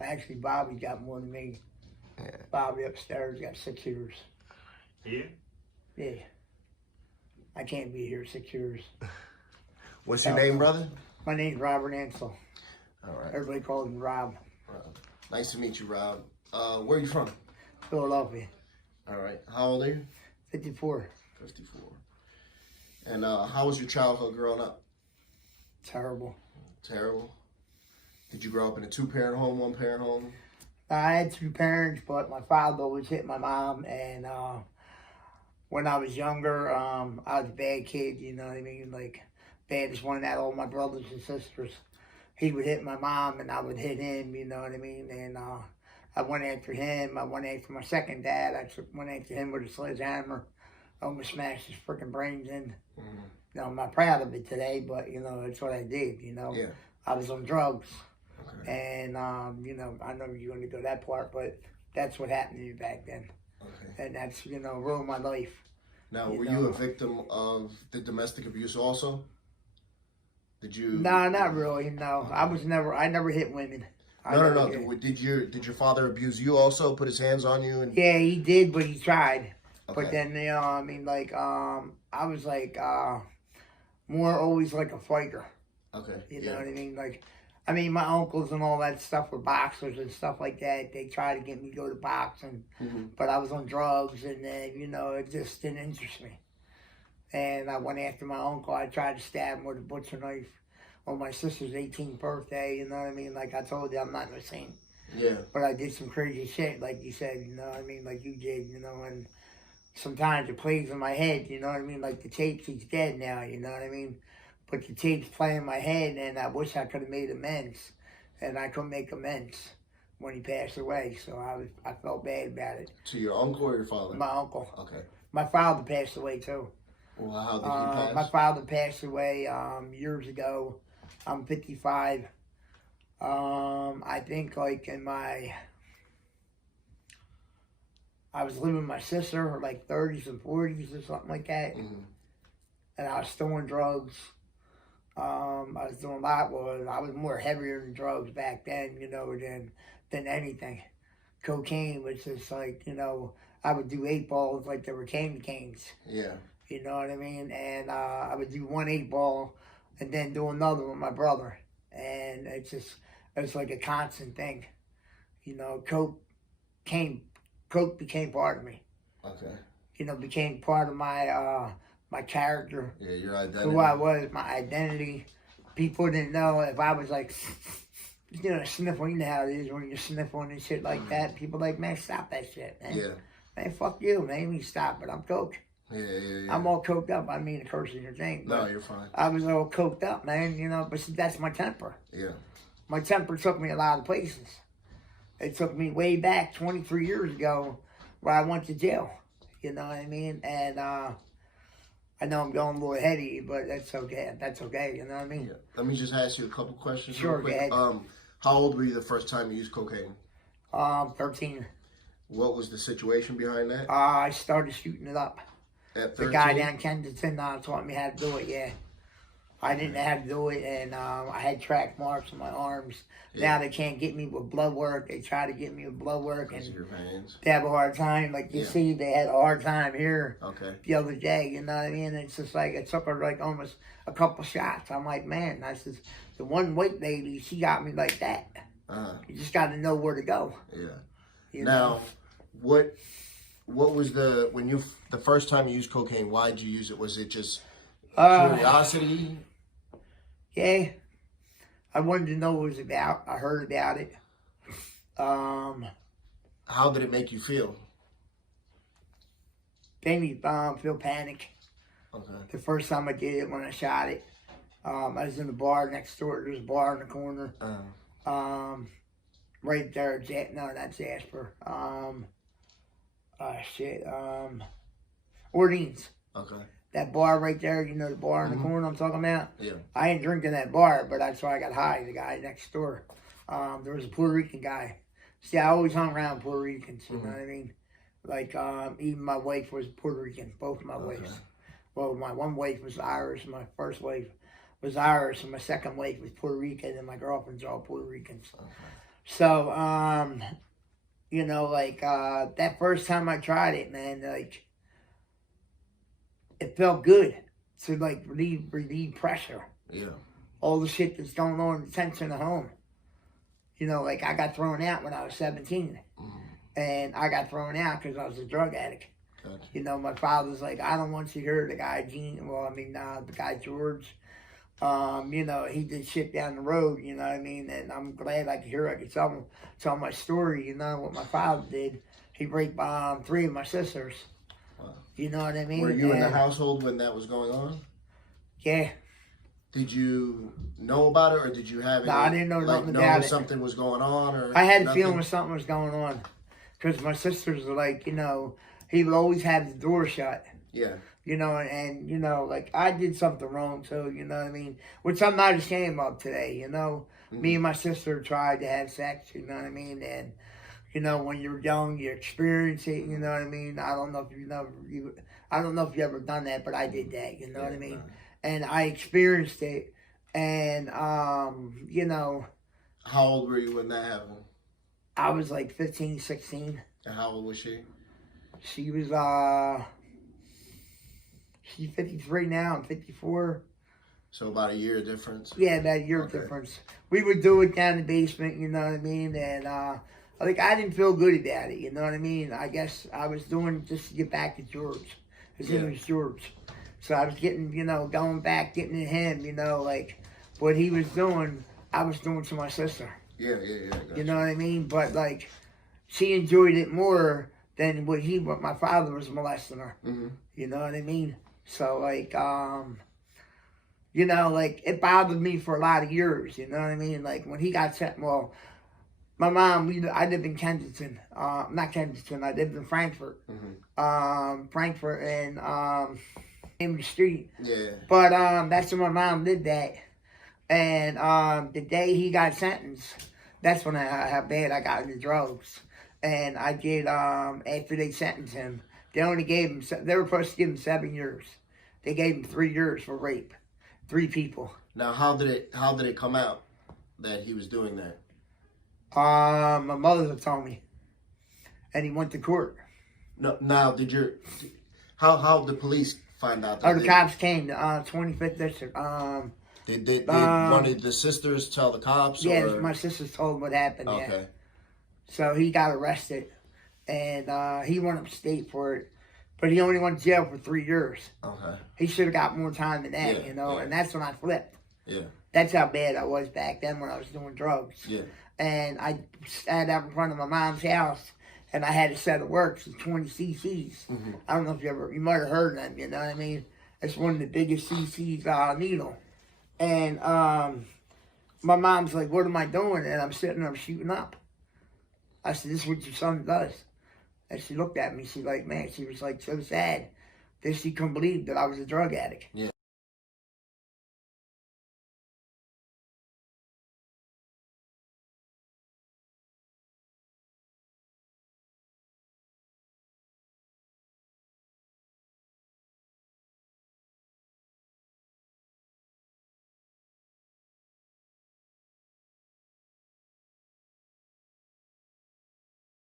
Actually, Bobby got more than me. Yeah. Bobby upstairs got 6 years. Yeah? Yeah. I can't be here 6 years. What's your name, brother? My name's Robert Ansel. All right. Everybody calls me Rob. Nice to meet you, Rob. Where are you from? Philadelphia. All right. How old are you? 54. 54. And how was your childhood growing up? Terrible. Terrible. Did you grow up in a 2-parent home, 1-parent home? I had 2 parents, but my father always hit my mom. And when I was younger, I was a bad kid, you know what I mean? Like, baddest one out of all my brothers and sisters. He would hit my mom, and I would hit him, you know what I mean? And I went after him. I went after my second dad. Went after him with a sledgehammer. Almost smashed his freaking brains in. Mm-hmm. You know, I'm not proud of it today, but, you know, that's what I did, you know. Yeah. I was on drugs. Okay. And, you know, I know you're going to go that part, but that's what happened to me back then. Okay. And that's, you know, ruined my life. Now, were you a victim of the domestic abuse also? Did you? No, not really, no. I never hit women. No. Did your father abuse you also? Put his hands on you? And... Yeah, he did, but he tried. Okay. But then, you know, I mean, like, I was like, more always like a fighter. Okay. You know what I mean? Like, I mean, my uncles and all that stuff were boxers and stuff like that. They tried to get me to go to boxing, but I was on drugs, and then, you know, it just didn't interest me. And I went after my uncle. I tried to stab him with a butcher knife on my sister's 18th birthday, you know what I mean? Like I told you, I'm not the same. Yeah. But I did some crazy shit, like you said, you know what I mean? Like you did, you know, and sometimes it plays in my head, you know what I mean? Like the tapes, he's dead now, you know what I mean? But the tapes play in my head, and I wish I could have made amends. And I couldn't make amends when he passed away, so I felt bad about it. To your uncle or your father? My uncle. Okay. My father passed away too. Well, how did he pass? My father passed away years ago. I'm 55. I think like I was living with my sister, like 30s and 40s or something like that. And I was storing drugs. I was doing a lot. Well, I was more heavier than drugs back then, you know, than anything. Cocaine was just like, you know, I would do 8 balls like they were candy canes. Yeah. You know what I mean? And I would do 1 8-ball and then do another with my brother. And it's like a constant thing. You know, coke became part of me. Okay. You know, became part of my my character. Yeah, your identity. Who I was, my identity. People didn't know if I was like, you know, sniffling. You know how it is when you're sniffling and shit like that. People like, man, stop that shit, man. Yeah. Man, fuck you, man. You stop it. I'm coke. Yeah. I'm all coked up. I mean, the curse in your thing. No, you're fine. I was all coked up, man, you know, but see, that's my temper. Yeah. My temper took me a lot of places. It took me way back 23 years ago where I went to jail. You know what I mean? And I know I'm going a little heady, but that's okay. That's okay, you know what I mean? Yeah. Let me just ask you a couple questions. Sure, real quick. go ahead. How old were you the first time you used cocaine? 13. What was the situation behind that? I started shooting it up. At 13? The guy down Kensington taught me how to do it, yeah. I didn't know how to do it, and I had track marks on my arms. Yeah. Now they can't get me with blood work. They try to get me with blood work, and your veins. they have a hard time. Like you see, they had a hard time here the other day, you know what I mean? It's just like, it took her like almost a couple shots. I'm like, man, I says, the one white lady, she got me like that. You just got to know where to go. Yeah. You now, know? what was the first time you used cocaine? Why did you use it? Was it just curiosity? Yeah, I wanted to know what it was about. I heard about it. How did it make you feel? Made me feel panic. Okay. The first time I did it, when I shot it, I was in the bar next door. There's a bar in the corner. Right there, no, not Jasper. Orleans. Okay. That bar right there, you know, the bar in the corner I'm talking about? Yeah. I ain't drinking that bar, but that's why I got high, the guy next door. There was a Puerto Rican guy. See, I always hung around Puerto Ricans, you know what I mean? Like, even my wife was Puerto Rican, both of my wives. Well, my one wife was Irish, my first wife was Irish, and my second wife was Puerto Rican, and my girlfriend's all Puerto Ricans. So, you know, like, that first time I tried it, man, like, it felt good to, like, relieve pressure. Yeah. All the shit that's going on, the tension at home. You know, like, I got thrown out when I was 17. And I got thrown out because I was a drug addict. Gotcha. You know, my father's like, I don't want you here. The guy, the guy George, you know, he did shit down the road, you know what I mean? And I'm glad I could tell my story, you know, what my father did. He raped 3 of my sisters. Wow. You know what I mean? Were you in the household when that was going on? Yeah. Did you know about it, or did you have any? No, I didn't know like, nothing about it. Something was going on, or I had a nothing? feeling something was going on. Because my sisters were like, you know, he would always have the door shut. Yeah. You know, and, you know, like, I did something wrong too, you know what I mean? Which I'm not ashamed of today, you know? Me and my sister tried to have sex, you know what I mean? And, you know, when you're young, you experience it, you know what I mean? I don't know if you ever done that, but I did that, you know what I mean? And I experienced it, and, you know. How old were you when that happened? I was like 15, 16. And how old was she? She was, she's 53 now, I'm 54. So about a year difference? Yeah, about a year difference. We would do it down in the basement, you know what I mean? And, like, I didn't feel good about it, you know what I mean? I guess I was doing it just to get back to George. His name was George. So I was getting, you know, going back, getting at him, you know, like, what he was doing, I was doing to my sister. Yeah. You know what I mean? But, like, she enjoyed it more than what my father was molesting her. You know what I mean? So, like, you know, like, it bothered me for a lot of years, you know what I mean? Like, when he got sent, well, my mom, I lived in Kensington. Not Kensington, I lived in Frankfurt. Frankfurt and, in the street. Yeah. But, that's when my mom did that. And, the day he got sentenced, that's when how bad I got into drugs. And I did, after they sentenced him, they only gave him, they were supposed to give him 7 years. They gave him 3 years for rape. 3 people. Now, how did it come out that he was doing that? My mother told me. And he went to court. No, now, how did the police find out that? The cops came, 25th district. Did one of the sisters tell the cops? Yeah, or? my sisters told him what happened. Okay. Yeah. So he got arrested, and he went upstate for it, but he only went to jail for 3 years. Okay. He should have got more time than that, you know. And that's when I flipped. Yeah. That's how bad I was back then when I was doing drugs. Yeah. And I sat out in front of my mom's house, and I had a set of works with 20 cc's. I don't know if you might have heard of them. You know what I mean? It's one of the biggest cc's needle. And my mom's like, "What am I doing?" And I'm sitting there shooting up. I said, "This is what your son does." And she looked at me. She's like, "Man," she was like so sad that she couldn't believe that I was a drug addict. Yeah.